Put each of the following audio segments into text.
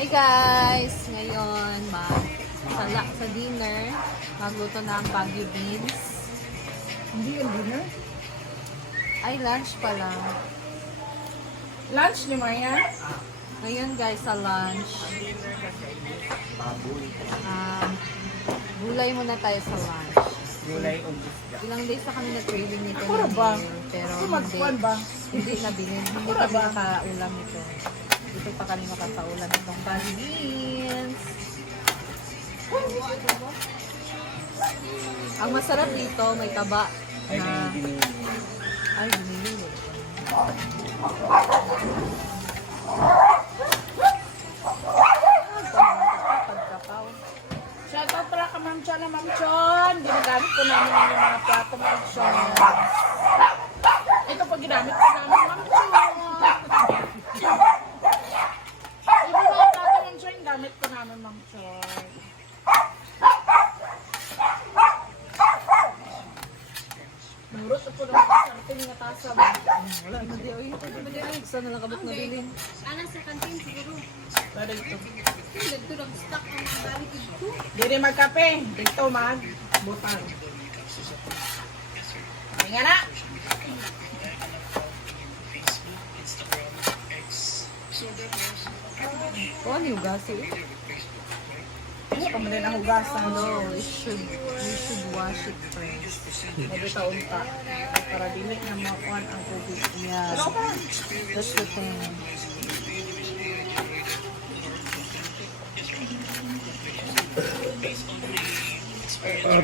Hi guys! Ngayon, sa dinner, magluto na ang Baguio beans. Hindi yung dinner. Ay, lunch pala. Lunch ni Maya. Ngayon guys, sa lunch. Gulay muna tayo sa lunch. Gulay o isda. Ilang days na kami na-trailing nito. Ako na ba? Pero Ito magkuhan ba? hindi nabilin. Hindi kami nakaulam nito. Dito pa kami makakaulam itong Baguio beans. Ang masarap dito, may taba Ay, na... binili. Ay, binili. Pagkapaw. Shout out pala ka Ma'am Chon na Ma'am Chon. Ginagamit ko namin yung mga plato Ma'am Chon. Ito pa ginamit ko namin Ma'am Chon. Yung mga plato Ma'am Chon, gamit ko namin Ma'am Chon. Murot ako naman sa ating nga tasa. Wala na di, oy. Hindi na di, sana lang kabot nabilin. Ana sa kantin siguro. Pero ito. Dito lang stock ang balik ito. Dili magkape. Dito mag butang. Nga na. Oh, ano yung gasi? Ano pa man din ang hugasan? No, we should wash it first. Magitaon ka. Para dili na makuhan ang tubig. Yeah, Pero pa. that's the thing.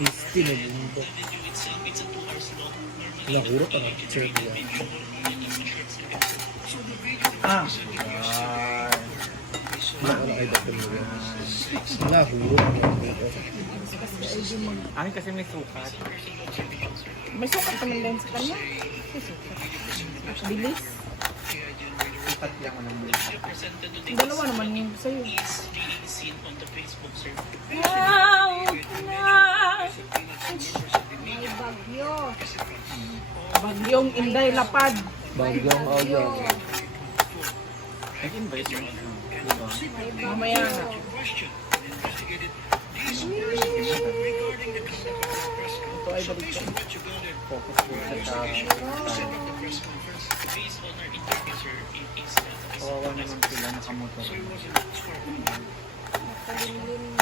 Bisti na bundok. Nahuro ka na picture niya. Ah. Wala ka na kay Dr. Mura. Nahuro ka na bundok. Ay, kasi may sukat. May sukat naman din sa kanya. Bilis. Sukat lang ko ng bundok. Dalawa naman yung sa'yo. May bagyo. Bagyong Inday Lapad. Bagyong audio. Nag-invite mo na. Diba? Mamaya na. Ito ay balik ko. Focus ko sa kawawa naman sila nakamotor. Makalimlim.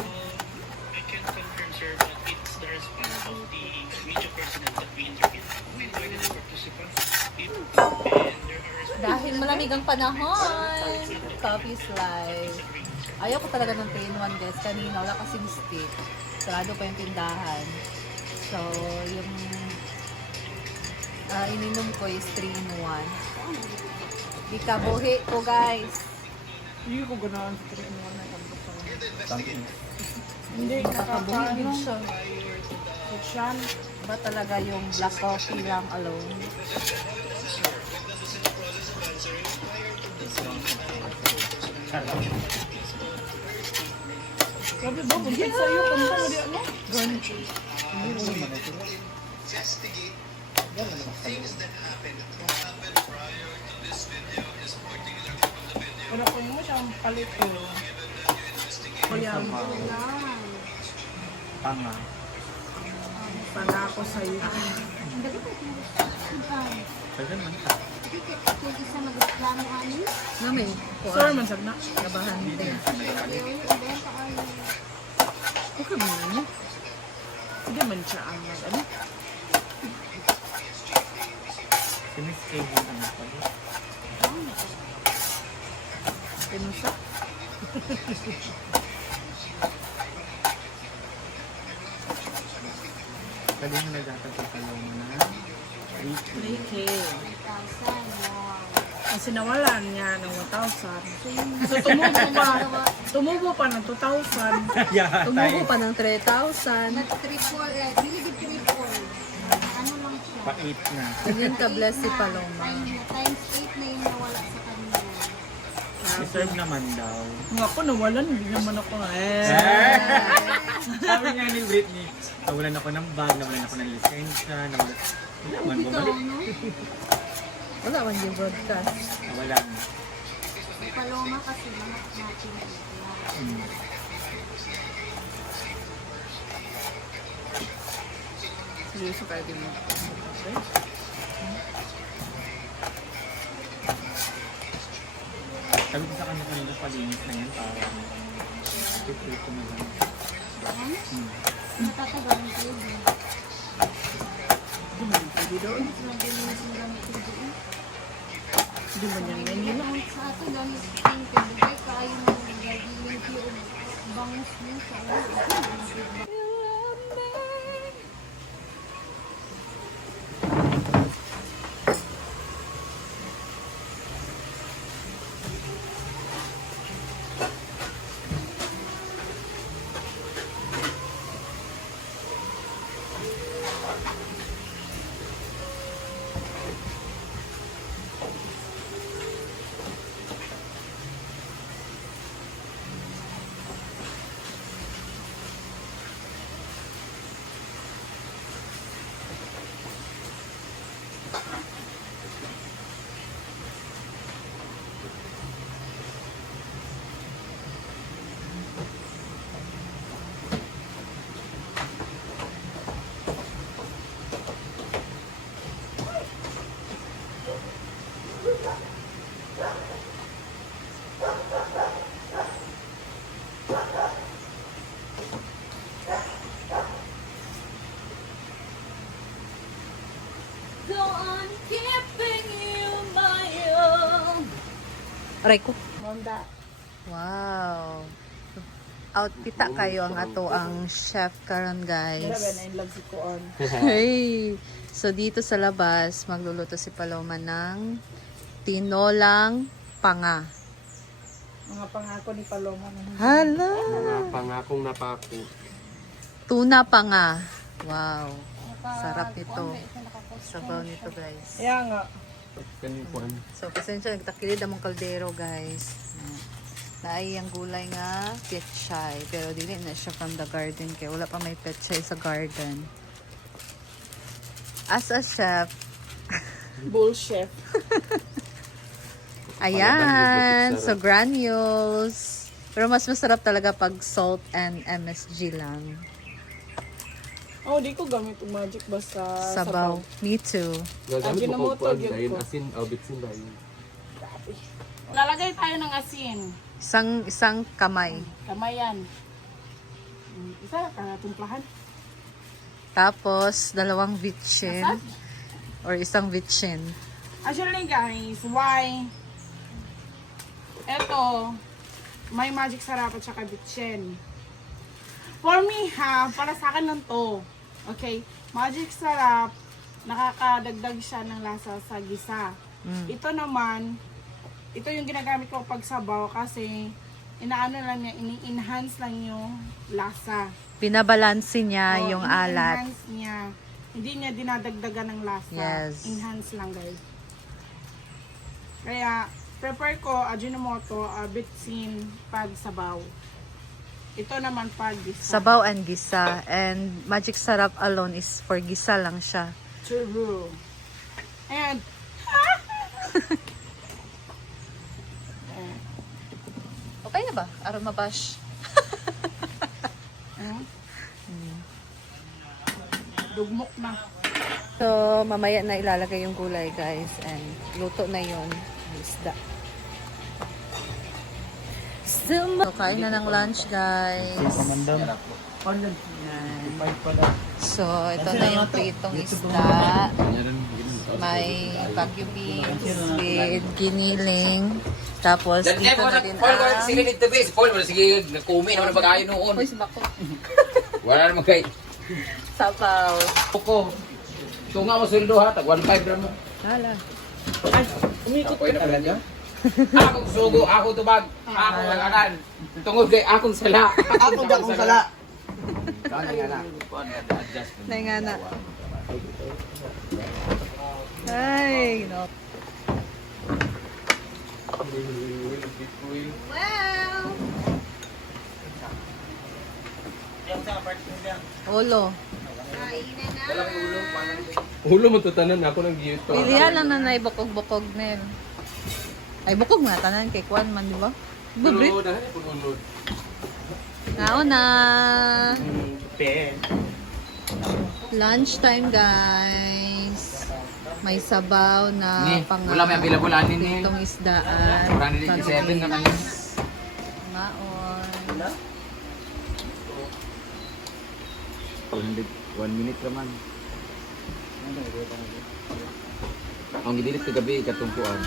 Dahil malamig ang panahon, coffee's live. Ayaw ko talaga ng 3-in-1 guys. Kanina, wala kasing stick. Sarado pa yung tindahan. So, yung ininom ko is 3-in-1. Ikabuhi ko guys. Hindi ko ganahan sa 3-in-1 na itambok sa mga. Tangin. Hindi, Kakabuhi din nakakaano. siya. Kutsyan. Ba talaga yung black coffee lang alone? Grabe ba? Buntis sa'yo. Kung saan mo di ano? Wala ko mo siyang palito. Kaya Tama. pala ako sa'yo. Ang dami ko ito. Sudan. Pwede man ka. Hindi ko isa magreklamo ani. Namin. Sir, man sab na. Labahan din. Yung ibenta ani. Okay mo na. Hindi man siya ang ano. Sinis-cave yung ano pa yun. Pinusa. Pwede mo nagkakatapalaw mo na. 3K. 3K. 1,000. Wow. Kasi nawalan niya ng 1,000. So tumubo pa. Tumubo pa ng 2,000. Yeah, Tumubo pa ng 3,000. Nag-triple. Dili di triple. Ano lang siya. Pa-8 na. Ganyan ka-bless si Paloma. Times 8 na yung nawala sa kanila. Deserve naman daw. Kung ako nawalan, hindi naman ako. Sabi nga ni Britney, nawalan ako ng bag, nawalan ako ng lisensya, nawalan. Wala man, bumalik. Wala man yung broadcast. Nawalan. Paloma kasi lahat natin. Seryoso kayo din mo. Sabi ko sa kanya kanina palinis na yan para i-prepare ko na lang. Natatagal ng tubig. Hindi mo yung pwede doon. Mas mabilis yung gamit yung doon. Hindi mo yan ganyan. Ang sa ato gamit yung tubig. Kaya mo gagawin yung bangus mo sa ulo. Go on keeping you my own. Aray ko. Monda. Wow. Outfita kayo ang ato ang chef karon Grabe na guys. in love si Kuon. Hey. So dito sa labas magluluto si Paloma ng tinolang panga. Mga pangako ni Paloma. Hala. Mga pangakong napako. Tuna panga. Wow. Sarap nito. Sabaw nito guys. Kaya nga. Kanikuan. So pasensya nagtakilid among kaldero guys. Naay ang gulay nga petchay pero dili na siya from the garden kay wala pa may petchay sa garden. As a chef, Bull chef. ayan, so granules. Pero mas masarap talaga pag salt and MSG lang. Oh, di ko gamit yung magic basta Sabaw. Me too. Gagamit mo Ajinomoto, kung yun dahil ko. asin, bitsin dahil. Lalagay tayo ng asin. Isang kamay. Kamayan. Isa ka timplahan. Tapos dalawang vitchin or isang vitchin. Actually guys, why? Eto, may magic sarap at saka bitchin. For me ha, para sa akin lang to. Okay, magic sarap, nakakadagdag siya ng lasa sa gisa. Ito naman, ito yung ginagamit ko pag sabaw kasi inaano lang niya, ini-enhance lang yung lasa. Binabalanse niya Oh, yung alat. ini-enhance niya. Hindi niya dinadagdagan ng lasa. Yes. Enhance lang guys. Kaya, prepare ko Ajinomoto, bitsin pag sabaw. Ito naman pag gisa. Sabaw and gisa. And magic sarap alone is for gisa lang siya. True. And, Okay na ba? Aron mabash. dugmok na. So, mamaya na ilalagay yung gulay, guys. And luto na yun. Isda. So, kain na ng lunch, guys. So, ito na yung pritong isda. May Baguio beans with giniling. Tapos, dito na din ang... Sige dito bis, Paul, sige nagkumi naman ang pag-ayon noon. Uy, sumako. Wala naman kay Sabaw. Poko. So nga mo sweldo ha, tag 1.5 na mo. Hala. Ako na pala niya. Ako sugo, ako tubag, ako laganan. Tungod kay akong sala. Ako di akong sala. Kani nga na. Nangana. Ay, no. Ulo. Ulo mo tutanan ako ng giyot to. Pilihan lang na naibukog-bukog nin. Ay, bukog mga tanan kay Kwan man, di ba? Bubri. Pero dahil po unod. Nauna. Pen. Lunch time, guys. May sabaw na Ni, wala may available anin ni. Itong isdaan. 487 naman ni. Maon. 1 minute naman. Ang gidilit kagabi katungkuan.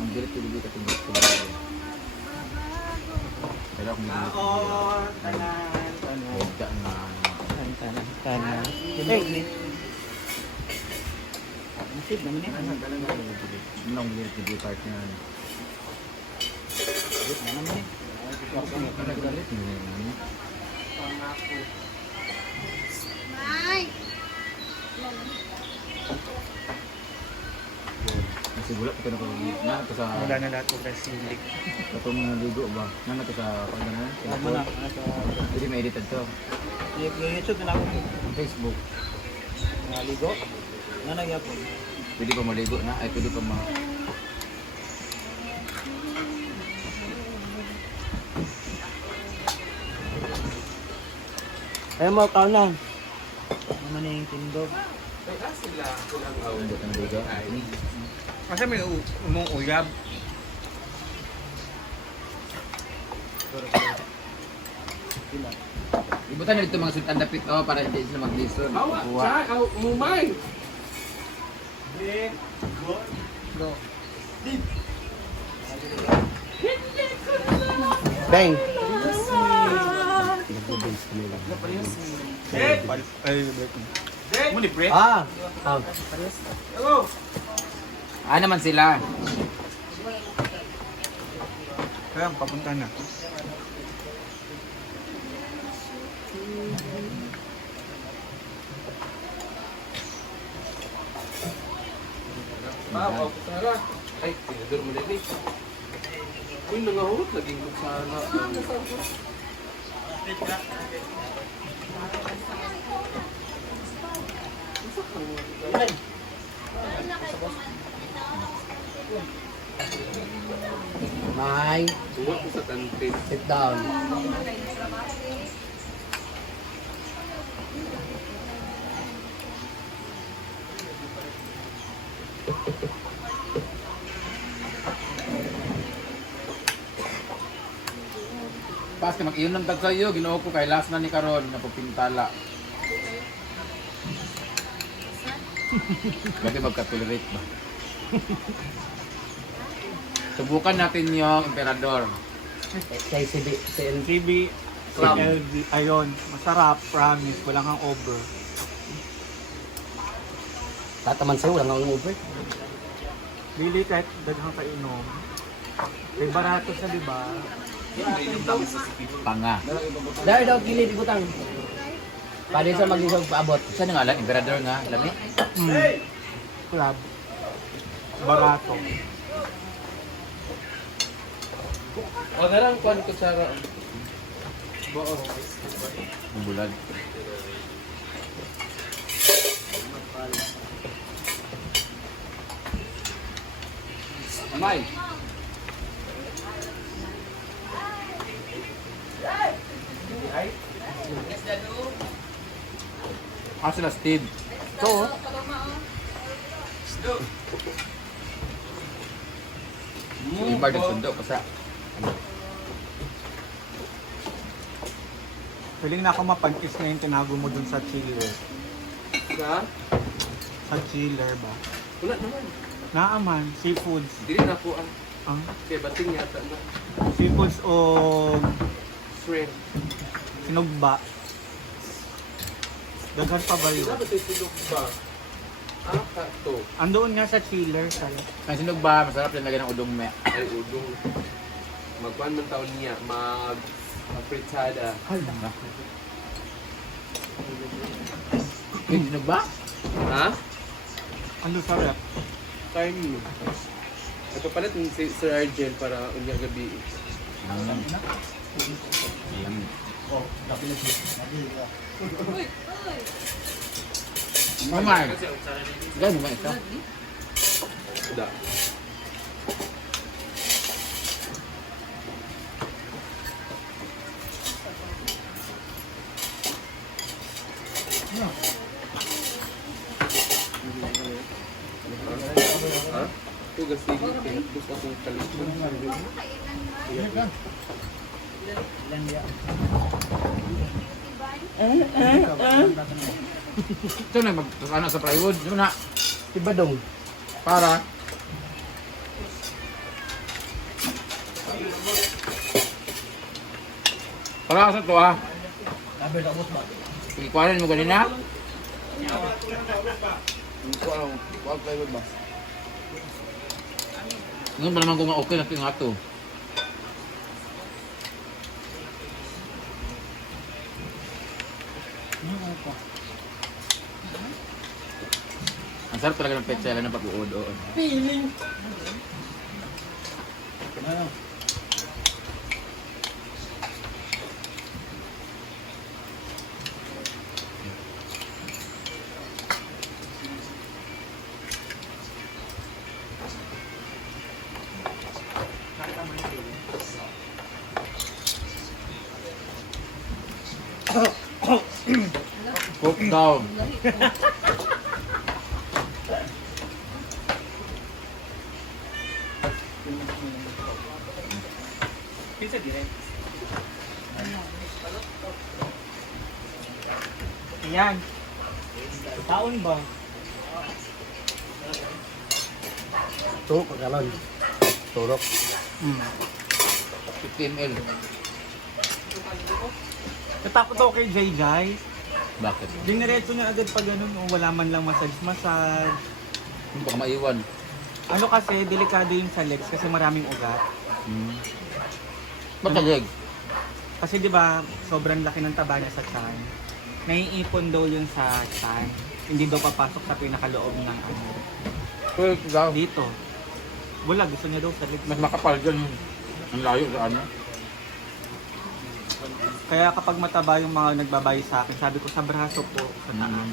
Ang gidilit kagabi katungkuan. Pero kung Tanan. Huwag na. Tanan. Hey. Nasib naman eh. Nang gidilit kagabi part niya. Kasi gula pa ko na to sa Wala na lahat ng silik. katong mga ligo ba? Na to sa pagdanan. Tama na. Hindi may edited to. YouTube na ako. Facebook. Naligo. Na nagyapon. Pwede pa maligo na. Ay pwede pa ma... Ayaw mo, kaon na. Naman yung tindog. Hindi ka naligo. Kasi may umong uyab. Ibutan na dito mga sultan dapit para hindi sila mag-listen. Umumay! Bang! Ah! Naman sila. Kaya papunta na. Ay, tinidor mo dali. Uy, nangahurot. Laging kutsara. May, Suwak ko sa tantin. sit down. Pas ka mag-iyon ng tag sa'yo, ginoo ko kay last na ni Karon, napupintala. Bakit magka-tolerate ba? Subukan natin yung emperador. Kay CN. TV Club. LD, ayun, masarap, promise, wala kang over. Tataman sa'yo, wala nga over. Lili kahit daghang kainom. May barato sa di ba? Panga. Dahil daw kilid ibutang. Pwede sa mag-isog paabot. Saan nga lang? Emperador nga, lami? Club. Barato. O, narang kuhan ko sa... Ang bulag. Amay! Sila Steve. Ito, oh. Ibar din sundo kasi. Feeling na ako mapagkis na yung tinago mo dun sa chiller. Sa? Sa chiller ba? Wala naman. Naaman, seafoods. Dili na po Ang kaya bating yata na. seafoods o Shrimp. sinugba. Daghan pa ba yun? Dapat ito tulog ba? To. Andoon nga sa chiller. Ang sinog ba? Masarap yung lagyan ng udong me. Ay, udong. Magkuhan man taon niya, mag-fritada. Yung sinog ba? Ha? Ano sa rep? Time mo. Ito pala itong si Sir Argel para unya gabi. Mamay. Gano'n ba ito? isda. Ha? Ito gasig, pinapos akong kalipon. Ito na, ano sa plywood. Ito na, Tibadong. para. Para sa to ah. Sabi na ubos ba? Ikuanan mo ganina. Hindi ko alam, wag tayo ba? Ngayon pa naman kung okay na nga to. Ang sarap talaga ng petsela ng pag-uod-uod. Feeling. Ano? Cook down. Ayan. Taon ba? Ito, pagkalan. Turok. 50 ml. Natakot ako kay Jay Jay. Bakit? Diniretso niya agad pag ganun, oh, wala man lang massage. Yung pag maiwan. Ano kasi, delikado yung sa legs kasi maraming ugat. Ba't kalig? Kasi di ba sobrang laki ng taba niya sa tiyan. Naiipon daw yun sa tiyan. Hindi daw papasok sa pinakaloob ng ano. Cook down. Dito. Wala, gusto niya daw sa legs. Mas makapal dyan. Ang layo sa ano. Kaya kapag mataba yung mga nagbabayo sa akin, sabi ko sa braso po, sa taas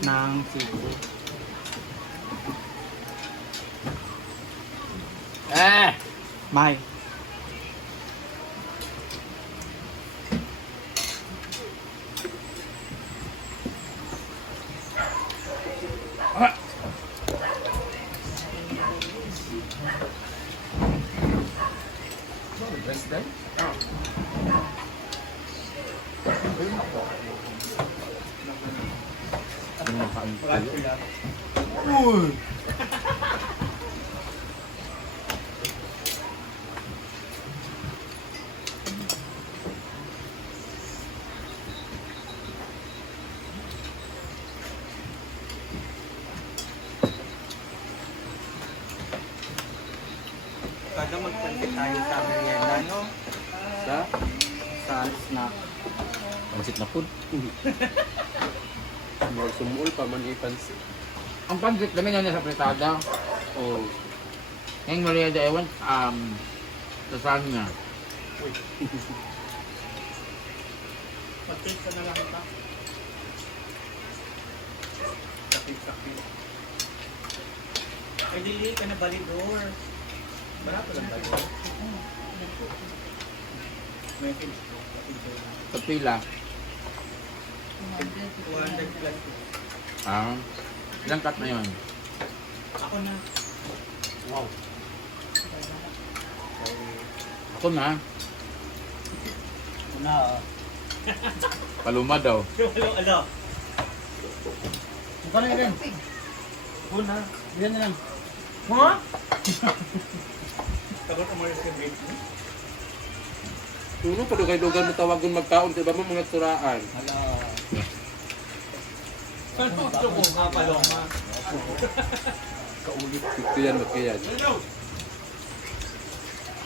ng siko. May. Ano yung kain tayo? Kada magpunti tayo sa merienda, no? Sa? Sa snack. Pansit na food. Mag sumul pa man ipansin. Ang pansit, dami na sa fritada. Oh. Ngayong Maria de Ewan, lasagna. Mag-taste ka na lang ka. Sakit-sakit. Ay, dili ka na balidor. Barato lang tayo. May Sa pila. 200 plus. Ilang cut na yun? Ako na. Wow. Ako na. Una, Paluma daw. Alo. Mukha na yun. Una, yan na lang. Ha? Tagot mo rin sa grade mo? Tuno pa do kay dugan mo tawagon magkaon di ba mo mga suraan. Hala. Gusto ko nga paloma. Kaulit dito yan magkayad.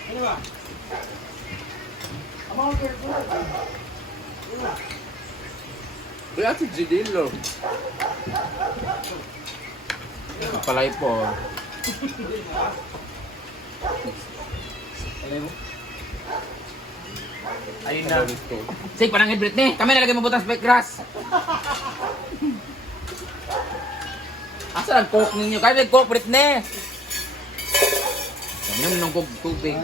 Ano ba? Kaya si Gidillo. Palay po. Alay mo? Ayun na. Sige, parang Britney. Kami nalagay mo butang spike grass. Asa ang coke ninyo? Kaya nag-coke, Britney. Minum ng tubig.